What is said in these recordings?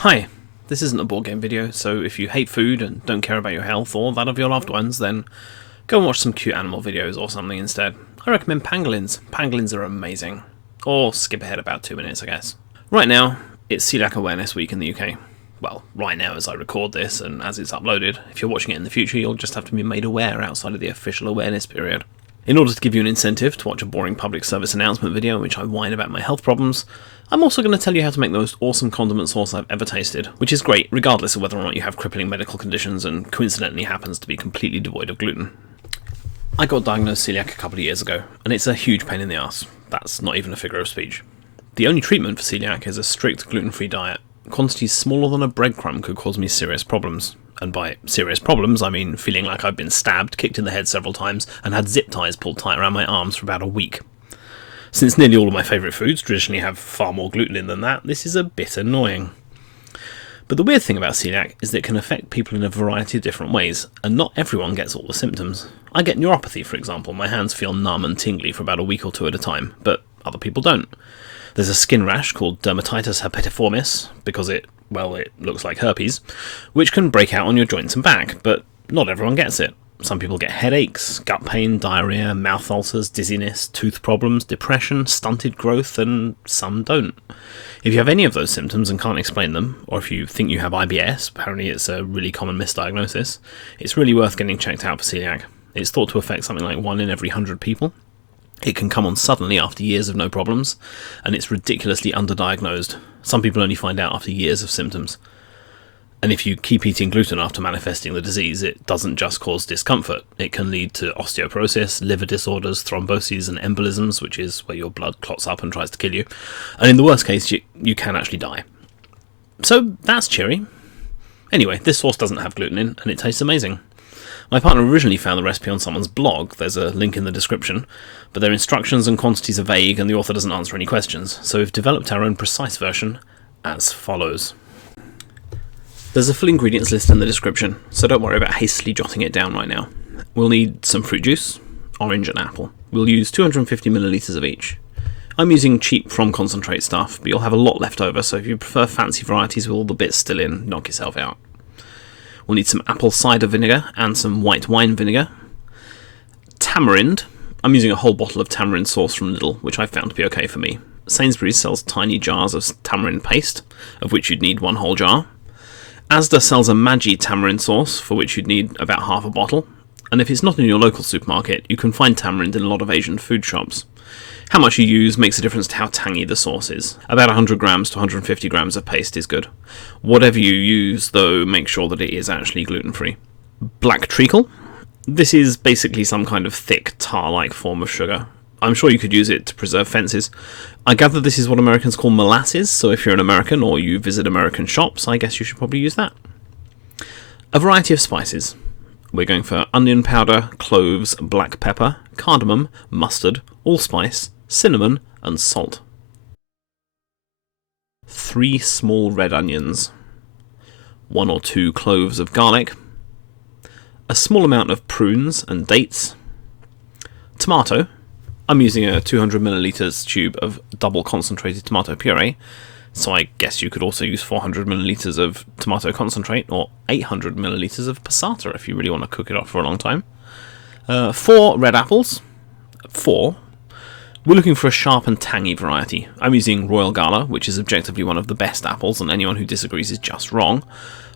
Hi, this isn't a board game video, so if you hate food and don't care about your health or that of your loved ones, then go and watch some cute animal videos or something instead. I recommend pangolins. Pangolins are amazing. Or skip ahead about 2 minutes, I guess. Right now, it's Coeliac Awareness Week in the UK. Well, right now as I record this and as it's uploaded. If you're watching it in the future, you'll just have to be made aware outside of the official awareness period. In order to give you an incentive to watch a boring public service announcement video in which I whine about my health problems, I'm also going to tell you how to make the most awesome condiment sauce I've ever tasted, which is great regardless of whether or not you have crippling medical conditions and coincidentally happens to be completely devoid of gluten. I got diagnosed celiac a couple of years ago, and it's a huge pain in the ass. That's not even a figure of speech. The only treatment for celiac is a strict gluten-free diet. Quantities smaller than a breadcrumb could cause me serious problems. And by serious problems, I mean feeling like I've been stabbed, kicked in the head several times, and had zip ties pulled tight around my arms for about a week. Since nearly all of my favourite foods traditionally have far more gluten in than that, this is a bit annoying. But the weird thing about celiac is that it can affect people in a variety of different ways, and not everyone gets all the symptoms. I get neuropathy, for example. My hands feel numb and tingly for about a week or two at a time, but other people don't. There's a skin rash called dermatitis herpetiformis, because it looks like herpes, which can break out on your joints and back, but not everyone gets it. Some people get headaches, gut pain, diarrhea, mouth ulcers, dizziness, tooth problems, depression, stunted growth, and some don't. If you have any of those symptoms and can't explain them, or if you think you have IBS, apparently it's a really common misdiagnosis, it's really worth getting checked out for celiac. It's thought to affect something like 1 in every 100 people. It can come on suddenly after years of no problems, and it's ridiculously underdiagnosed. Some people only find out after years of symptoms. And if you keep eating gluten after manifesting the disease, it doesn't just cause discomfort. It can lead to osteoporosis, liver disorders, thromboses and embolisms, which is where your blood clots up and tries to kill you. And in the worst case, you can actually die. So that's cheery. Anyway, this sauce doesn't have gluten in, and it tastes amazing. My partner originally found the recipe on someone's blog. There's a link in the description, but their instructions and quantities are vague and the author doesn't answer any questions, so we've developed our own precise version as follows. There's a full ingredients list in the description, so don't worry about hastily jotting it down right now. We'll need some fruit juice, orange and apple. We'll use 250 millilitres of each. I'm using cheap from concentrate stuff, but you'll have a lot left over, so if you prefer fancy varieties with all the bits still in, knock yourself out. We'll need some apple cider vinegar and some white wine vinegar. Tamarind. I'm using a whole bottle of tamarind sauce from Lidl, which I've found to be okay for me. Sainsbury's sells tiny jars of tamarind paste, of which you'd need 1 whole jar. Asda sells a Maggi tamarind sauce, for which you'd need about half a bottle. And if it's not in your local supermarket, you can find tamarind in a lot of Asian food shops. How much you use makes a difference to how tangy the sauce is. About 100 grams to 150 grams of paste is good. Whatever you use, though, make sure that it is actually gluten-free. Black treacle. This is basically some kind of thick, tar-like form of sugar. I'm sure you could use it to preserve fences. I gather this is what Americans call molasses, so if you're an American or you visit American shops, I guess you should probably use that. A variety of spices. We're going for onion powder, cloves, black pepper, cardamom, mustard, allspice, cinnamon, and salt. 3 small red onions, 1 or 2 cloves of garlic, a small amount of prunes and dates, tomato. I'm using a 200 millilitres tube of double concentrated tomato puree, so I guess you could also use 400 millilitres of tomato concentrate or 800 millilitres of passata if you really want to cook it off for a long time. 4 red apples. 4. We're looking for a sharp and tangy variety. I'm using Royal Gala, which is objectively one of the best apples, and anyone who disagrees is just wrong.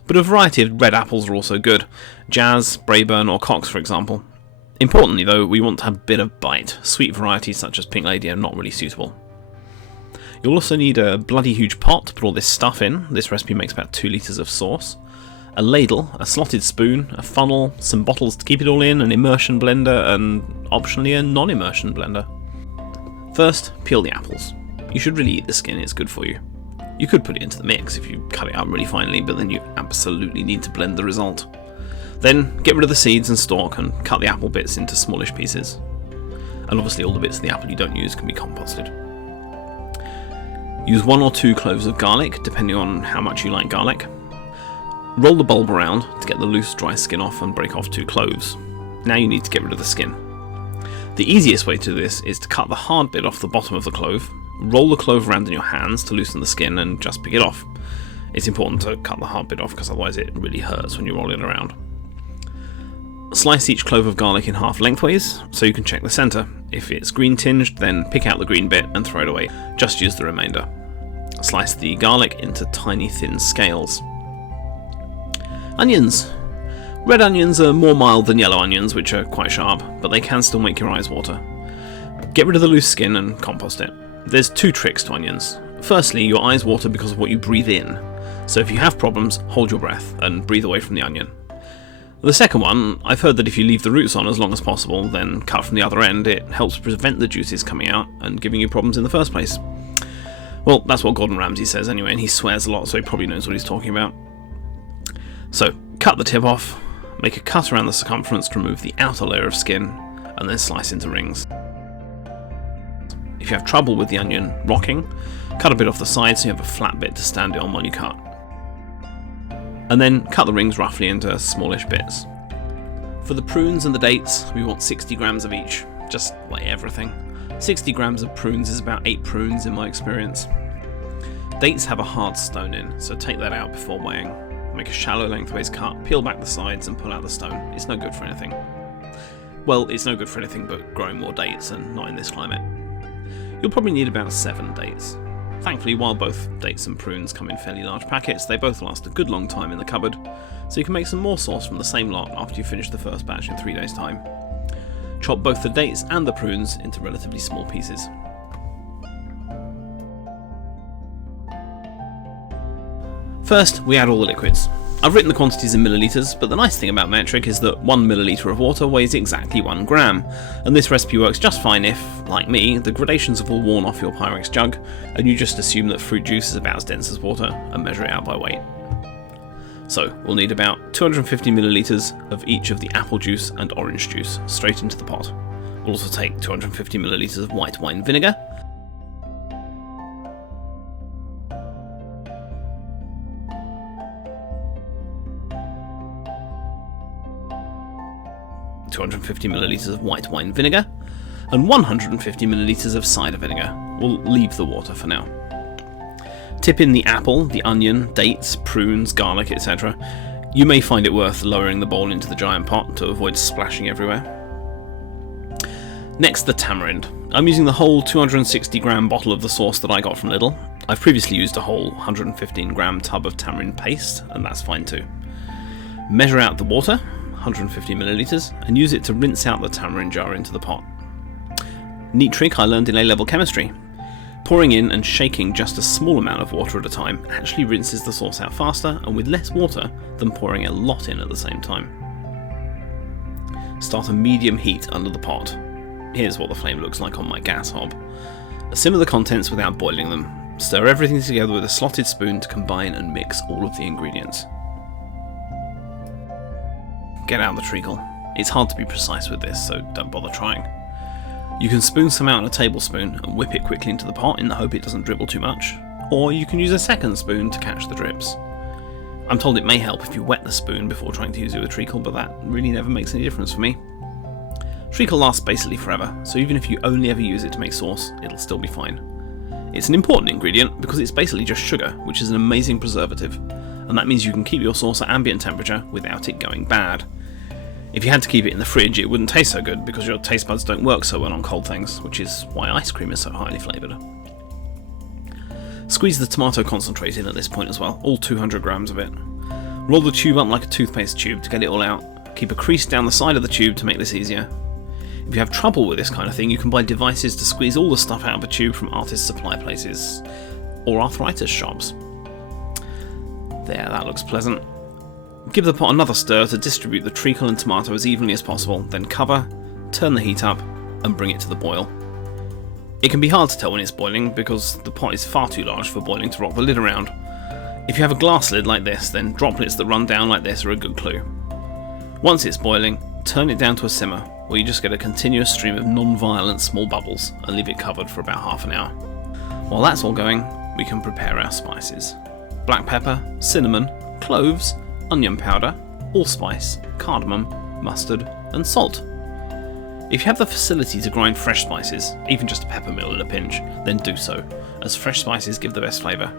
But a variety of red apples are also good. Jazz, Braeburn or Cox, for example. Importantly, though, we want to have a bit of bite. Sweet varieties such as Pink Lady are not really suitable. You'll also need a bloody huge pot to put all this stuff in. This recipe makes about 2 litres of sauce. A ladle, a slotted spoon, a funnel, some bottles to keep it all in, an immersion blender, and optionally a non-immersion blender. First, peel the apples. You should really eat the skin, it's good for you. You could put it into the mix if you cut it up really finely, but then you absolutely need to blend the result. Then, get rid of the seeds and stalk and cut the apple bits into smallish pieces. And obviously all the bits of the apple you don't use can be composted. Use 1 or 2 cloves of garlic, depending on how much you like garlic. Roll the bulb around to get the loose, dry skin off and break off 2 cloves. Now you need to get rid of the skin. The easiest way to do this is to cut the hard bit off the bottom of the clove, roll the clove around in your hands to loosen the skin and just pick it off. It's important to cut the hard bit off because otherwise it really hurts when you roll it around. Slice each clove of garlic in half lengthways so you can check the centre. If it's green tinged, then pick out the green bit and throw it away. Just use the remainder. Slice the garlic into tiny thin scales. Onions. Red onions are more mild than yellow onions, which are quite sharp, but they can still make your eyes water. Get rid of the loose skin and compost it. There's two tricks to onions. Firstly, your eyes water because of what you breathe in. So if you have problems, hold your breath and breathe away from the onion. The second one, I've heard that if you leave the roots on as long as possible, then cut from the other end, it helps prevent the juices coming out and giving you problems in the first place. Well, that's what Gordon Ramsay says anyway, and he swears a lot, so he probably knows what he's talking about. So, cut the tip off, make a cut around the circumference to remove the outer layer of skin, and then slice into rings. If you have trouble with the onion rocking, cut a bit off the side so you have a flat bit to stand it on while you cut. And then cut the rings roughly into smallish bits. For the prunes and the dates, we want 60 grams of each, just like everything. 60 grams of prunes is about 8 prunes in my experience. Dates have a hard stone in, so take that out before weighing. Make a shallow lengthways cut, peel back the sides and pull out the stone. It's no good for anything. Well, it's no good for anything but growing more dates, and not in this climate. You'll probably need about 7 dates. Thankfully, while both dates and prunes come in fairly large packets, they both last a good long time in the cupboard, so you can make some more sauce from the same lot after you finish the first batch in 3 days' time. Chop both the dates and the prunes into relatively small pieces. First, we add all the liquids. I've written the quantities in millilitres, but the nice thing about metric is that 1 milliliter of water weighs exactly 1 gram, and this recipe works just fine if, like me, the gradations have all worn off your Pyrex jug, and you just assume that fruit juice is about as dense as water, and measure it out by weight. So, we'll need about 250 millilitres of each of the apple juice and orange juice, straight into the pot. We'll also take 250 millilitres of white wine vinegar, 250 millilitres of white wine vinegar, and 150 millilitres of cider vinegar. We'll leave the water for now. Tip in the apple, the onion, dates, prunes, garlic, etc. You may find it worth lowering the bowl into the giant pot to avoid splashing everywhere. Next, the tamarind. I'm using the whole 260 gram bottle of the sauce that I got from Lidl. I've previously used a whole 115 gram tub of tamarind paste, and that's fine too. Measure out the water, 150 millilitres, and use it to rinse out the tamarind jar into the pot. Neat trick I learned in A-level chemistry. Pouring in and shaking just a small amount of water at a time actually rinses the sauce out faster and with less water than pouring a lot in at the same time. Start a medium heat under the pot. Here's what the flame looks like on my gas hob. Simmer the contents without boiling them. Stir everything together with a slotted spoon to combine and mix all of the ingredients. Get out the treacle. It's hard to be precise with this, so don't bother trying. You can spoon some out in a tablespoon and whip it quickly into the pot in the hope it doesn't dribble too much, or you can use a second spoon to catch the drips. I'm told it may help if you wet the spoon before trying to use it with treacle, but that really never makes any difference for me. Treacle lasts basically forever, so even if you only ever use it to make sauce, it'll still be fine. It's an important ingredient because it's basically just sugar, which is an amazing preservative, and that means you can keep your sauce at ambient temperature without it going bad. If you had to keep it in the fridge, it wouldn't taste so good because your taste buds don't work so well on cold things, which is why ice cream is so highly flavoured. Squeeze the tomato concentrate in at this point as well, all 200 grams of it. Roll the tube up like a toothpaste tube to get it all out. Keep a crease down the side of the tube to make this easier. If you have trouble with this kind of thing, you can buy devices to squeeze all the stuff out of a tube from artist supply places or arthritis shops. There, that looks pleasant. Give the pot another stir to distribute the treacle and tomato as evenly as possible, then cover, turn the heat up, and bring it to the boil. It can be hard to tell when it's boiling because the pot is far too large for boiling to rock the lid around. If you have a glass lid like this, then droplets that run down like this are a good clue. Once it's boiling, turn it down to a simmer, where you just get a continuous stream of non-violent small bubbles and leave it covered for about half an hour. While that's all going, we can prepare our spices. Black pepper, cinnamon, cloves, onion powder, allspice, cardamom, mustard, and salt. If you have the facility to grind fresh spices, even just a pepper mill in a pinch, then do so, as fresh spices give the best flavour.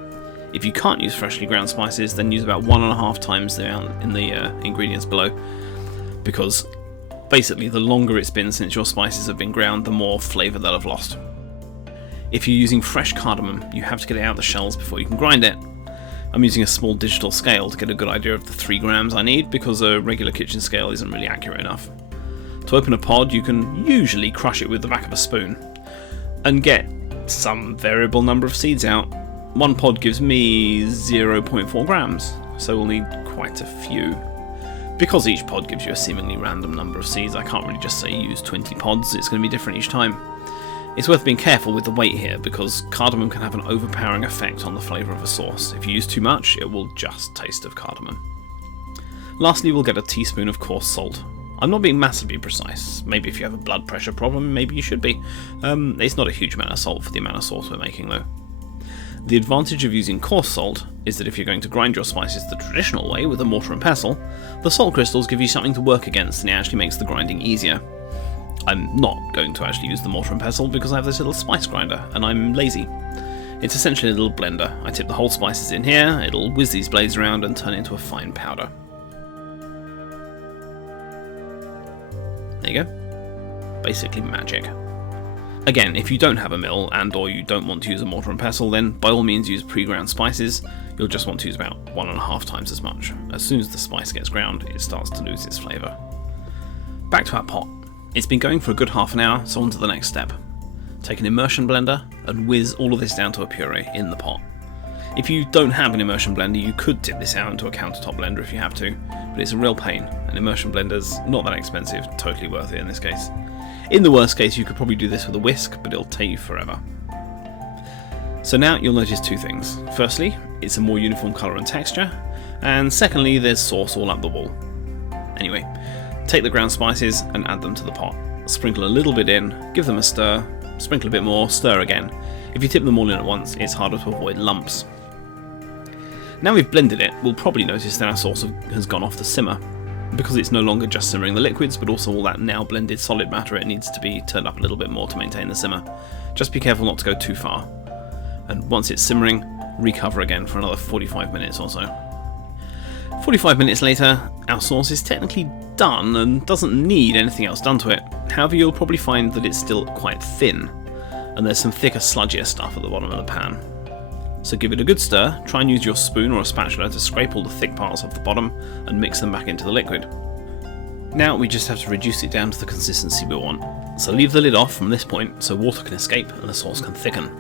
If you can't use freshly ground spices, then use about 1.5 times the amount in the ingredients below, because basically the longer it's been since your spices have been ground, the more flavour they'll have lost. If you're using fresh cardamom, you have to get it out of the shells before you can grind it. I'm using a small digital scale to get a good idea of the 3 grams I need, because a regular kitchen scale isn't really accurate enough. To open a pod, you can usually crush it with the back of a spoon and get some variable number of seeds out. One pod gives me 0.4 grams, so we'll need quite a few. Because each pod gives you a seemingly random number of seeds, I can't really just say use 20 pods, it's going to be different each time. It's worth being careful with the weight here, because cardamom can have an overpowering effect on the flavour of a sauce. If you use too much, it will just taste of cardamom. Lastly, we'll get a teaspoon of coarse salt. I'm not being massively precise. Maybe if you have a blood pressure problem, maybe you should be. It's not a huge amount of salt for the amount of sauce we're making though. The advantage of using coarse salt is that if you're going to grind your spices the traditional way with a mortar and pestle, the salt crystals give you something to work against and it actually makes the grinding easier. I'm not going to actually use the mortar and pestle because I have this little spice grinder and I'm lazy. It's essentially a little blender. I tip the whole spices in here, it'll whiz these blades around and turn it into a fine powder. There you go. Basically magic. Again, if you don't have a mill and or you don't want to use a mortar and pestle, then by all means use pre-ground spices. You'll just want to use about 1.5 times as much. As soon as the spice gets ground, it starts to lose its flavour. Back to our pot. It's been going for a good half an hour, so on to the next step. Take an immersion blender and whiz all of this down to a puree in the pot. If you don't have an immersion blender, you could tip this out into a countertop blender if you have to, but it's a real pain. An immersion blender's not that expensive, totally worth it in this case. In the worst case, you could probably do this with a whisk, but it'll take you forever. So now you'll notice 2 things. Firstly, it's a more uniform colour and texture, and secondly, there's sauce all up the wall. Anyway, take the ground spices and add them to the pot. Sprinkle a little bit in, give them a stir, sprinkle a bit more, stir again. If you tip them all in at once, it's harder to avoid lumps. Now we've blended it, we'll probably notice that our sauce has gone off the simmer. Because it's no longer just simmering the liquids, but also all that now blended solid matter, it needs to be turned up a little bit more to maintain the simmer. Just be careful not to go too far. And once it's simmering, recover again for another 45 minutes or so. 45 minutes later, our sauce is technically done and doesn't need anything else done to it. However, you'll probably find that it's still quite thin, and there's some thicker, sludgier stuff at the bottom of the pan. So give it a good stir, try and use your spoon or a spatula to scrape all the thick parts off the bottom and mix them back into the liquid. Now we just have to reduce it down to the consistency we want. So leave the lid off from this point so water can escape and the sauce can thicken.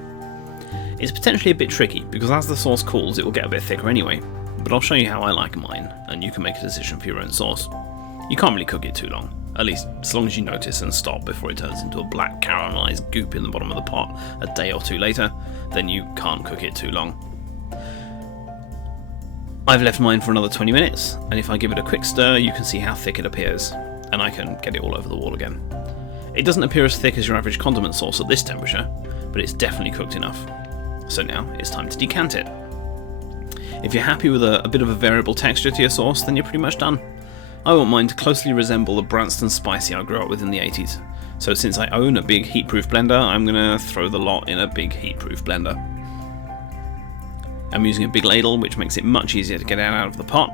It's potentially a bit tricky because as the sauce cools it will get a bit thicker anyway, but I'll show you how I like mine and you can make a decision for your own sauce. You can't really cook it too long. At least, as long as you notice and stop before it turns into a black caramelised goop in the bottom of the pot a day or 2 later, then you can't cook it too long. I've left mine for another 20 minutes, and if I give it a quick stir, you can see how thick it appears, and I can get it all over the wall again. It doesn't appear as thick as your average condiment sauce at this temperature, but it's definitely cooked enough. So now it's time to decant it. If you're happy with a bit of a variable texture to your sauce, then you're pretty much done. I want mine to closely resemble the Branston spicy I grew up with in the 80s. So since I own a big heat-proof blender, I'm going to throw the lot in a big heat-proof blender. I'm using a big ladle, which makes it much easier to get it out of the pot,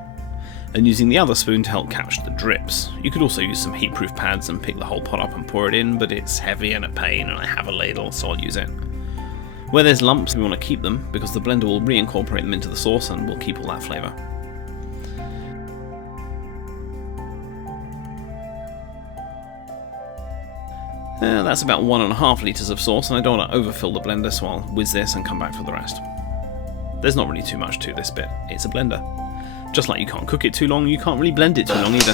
and using the other spoon to help catch the drips. You could also use some heat-proof pads and pick the whole pot up and pour it in, but it's heavy and a pain, and I have a ladle, so I'll use it. Where there's lumps, we want to keep them, because the blender will reincorporate them into the sauce and will keep all that flavour. That's about 1.5 litres of sauce, and I don't want to overfill the blender, so I'll whiz this and come back for the rest. There's not really too much to this bit, it's a blender. Just like you can't cook it too long, you can't really blend it too long either.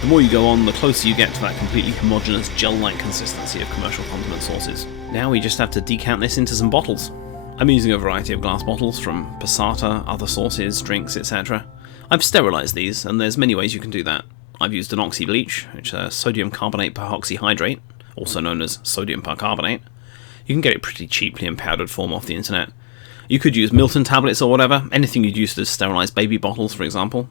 The more you go on, the closer you get to that completely homogeneous gel-like consistency of commercial condiment sauces. Now we just have to decant this into some bottles. I'm using a variety of glass bottles from passata, other sauces, drinks, etc. I've sterilised these, and there's many ways you can do that. I've used an oxy bleach, which is sodium carbonate peroxyhydrate, also known as sodium percarbonate. You can get it pretty cheaply in powdered form off the internet. You could use Milton tablets or whatever, anything you'd use to sterilise baby bottles, for example.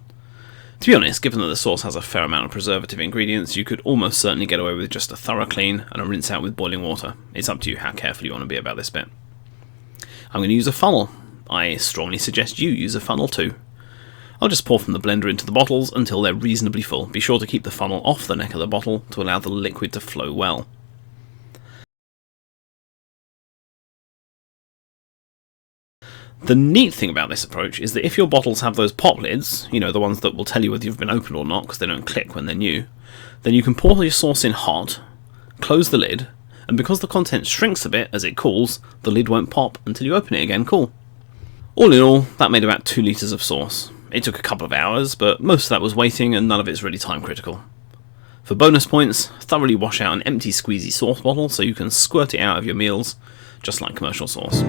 To be honest, given that the sauce has a fair amount of preservative ingredients, you could almost certainly get away with just a thorough clean and a rinse out with boiling water. It's up to you how careful you want to be about this bit. I'm going to use a funnel. I strongly suggest you use a funnel too. I'll just pour from the blender into the bottles until they're reasonably full. Be sure to keep the funnel off the neck of the bottle to allow the liquid to flow well. The neat thing about this approach is that if your bottles have those pop lids, you know, the ones that will tell you whether you've been opened or not because they don't click when they're new, then you can pour your sauce in hot, close the lid, and because the content shrinks a bit as it cools, the lid won't pop until you open it again cool. All in all, that made about 2 litres of sauce. It took a couple of hours, but most of that was waiting and none of it's really time critical. For bonus points, thoroughly wash out an empty squeezy sauce bottle so you can squirt it out of your meals, just like commercial sauce.